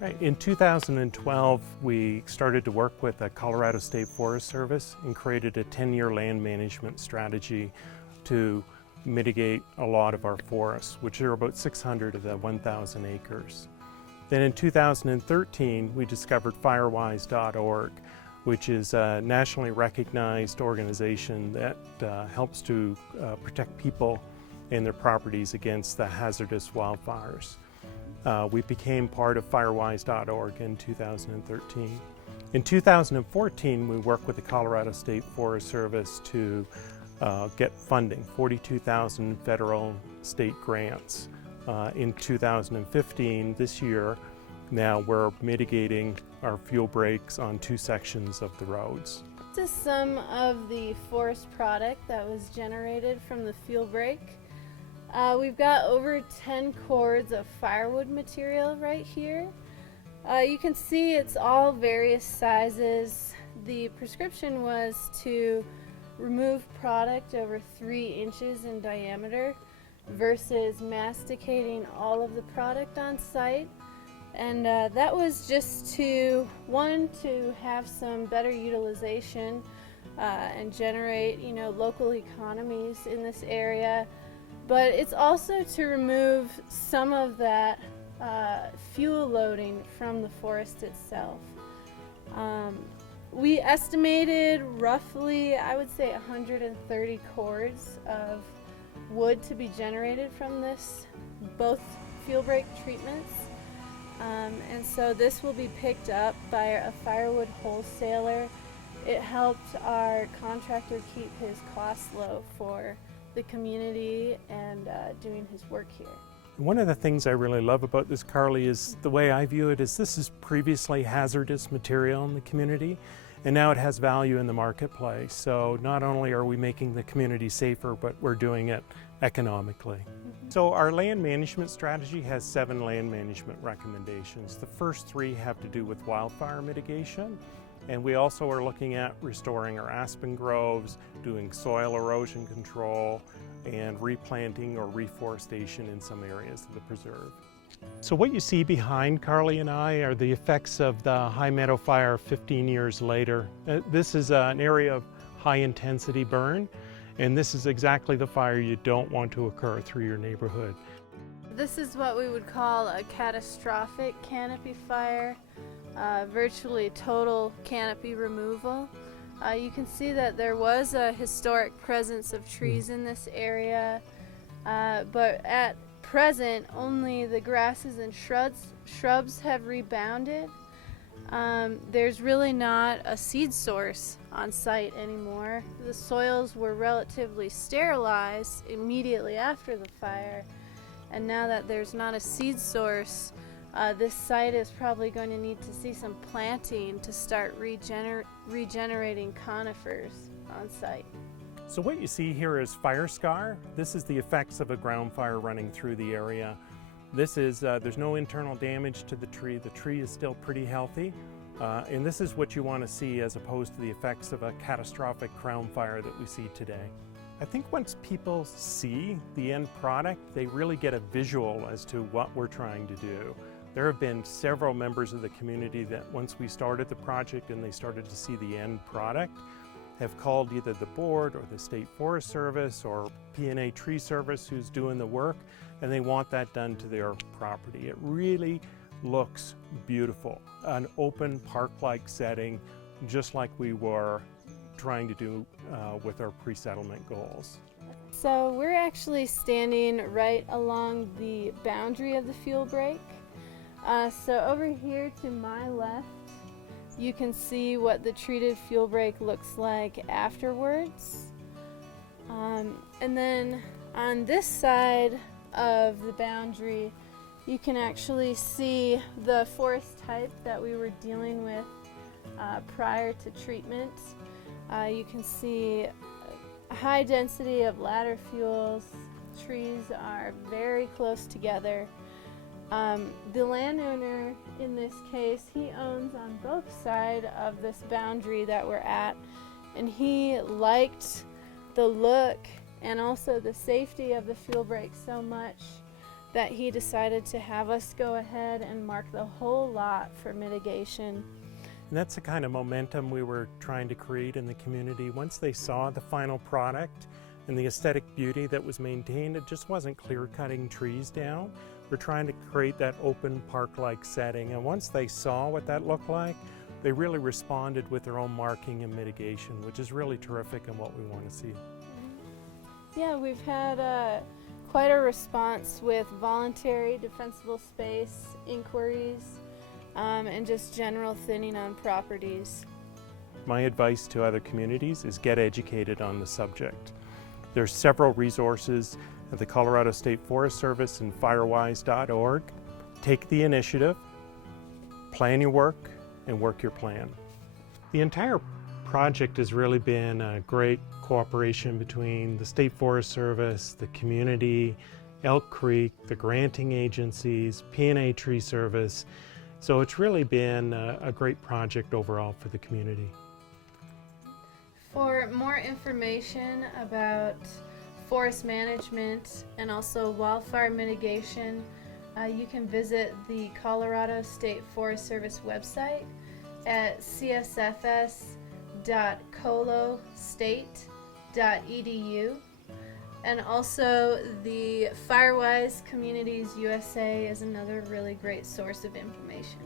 Right. In 2012, we started to work with the Colorado State Forest Service and created a 10-year land management strategy to mitigate a lot of our forests, which are about 600 of the 1,000 acres. Then in 2013, we discovered firewise.org, which is a nationally recognized organization that helps to protect people and their properties against the hazardous wildfires. We became part of firewise.org in 2013. In 2014, we worked with the Colorado State Forest Service to get funding, 42,000 federal state grants. In 2015, this year, now we're mitigating our fuel breaks on 2 sections of the roads. This is some of the forest product that was generated from the fuel break. We've got over 10 cords of firewood material right here. You can see it's all various sizes. The prescription was to remove product over 3 inches in diameter versus masticating all of the product on site. And that was just to have some better utilization and generate, local economies in this area. But it's also to remove some of that fuel loading from the forest itself. We estimated roughly, I would say, 130 cords of wood to be generated from both fuel break treatments. And so this will be picked up by a firewood wholesaler. It helped our contractor keep his costs low for the community and doing his work here. One of the things I really love about this, Carly, is the way I view it is this is previously hazardous material in the community, and now it has value in the marketplace. So not only are we making the community safer, but we're doing it economically. So our land management strategy has 7 land management recommendations. The first 3 have to do with wildfire mitigation. And we also are looking at restoring our aspen groves, doing soil erosion control, and replanting or reforestation in some areas of the preserve. So what you see behind Carly and I are the effects of the High Meadow fire 15 years later. This is an area of high intensity burn, and this is exactly the fire you don't want to occur through your neighborhood. This is what we would call a catastrophic canopy fire. Virtually total canopy removal. You can see that there was a historic presence of trees in this area, but at present only the grasses and shrubs have rebounded. There's really not a seed source on site anymore. The soils were relatively sterilized immediately after the fire, and now that there's not a seed source, this site is probably going to need to see some planting to start regenerating conifers on site. So what you see here is fire scar. This is the effects of a ground fire running through the area. This is, there's no internal damage to the tree. The tree is still pretty healthy. And this is what you want to see as opposed to the effects of a catastrophic crown fire that we see today. I think once people see the end product, they really get a visual as to what we're trying to do. There have been several members of the community that once we started the project and they started to see the end product, have called either the board or the State Forest Service or P&A Tree Service who's doing the work, and they want that done to their property. It really looks beautiful. An open park-like setting, just like we were trying to do with our pre-settlement goals. So we're actually standing right along the boundary of the fuel break. So over here to my left, you can see what the treated fuel break looks like afterwards. And then on this side of the boundary, you can actually see the forest type that we were dealing with prior to treatment. You can see a high density of ladder fuels. Trees are very close together. The landowner in this case, he owns on both sides of this boundary that we're at, and he liked the look and also the safety of the fuel break so much that he decided to have us go ahead and mark the whole lot for mitigation. And that's the kind of momentum we were trying to create in the community. Once they saw the final product and the aesthetic beauty that was maintained, it just wasn't clear-cutting trees down. We're trying to create that open park-like setting, and once they saw what that looked like, they really responded with their own marking and mitigation, which is really terrific and what we want to see. Yeah, we've had quite a response with voluntary defensible space inquiries and just general thinning on properties. My advice to other communities is get educated on the subject. There's several resources at the Colorado State Forest Service and firewise.org. Take the initiative, plan your work, and work your plan. The entire project has really been a great cooperation between the State Forest Service, the community, Elk Creek, the granting agencies, P&A Tree Service. So it's really been a great project overall for the community. For more information about forest management and also wildfire mitigation, you can visit the Colorado State Forest Service website at csfs.colostate.edu, and also the Firewise Communities USA is another really great source of information.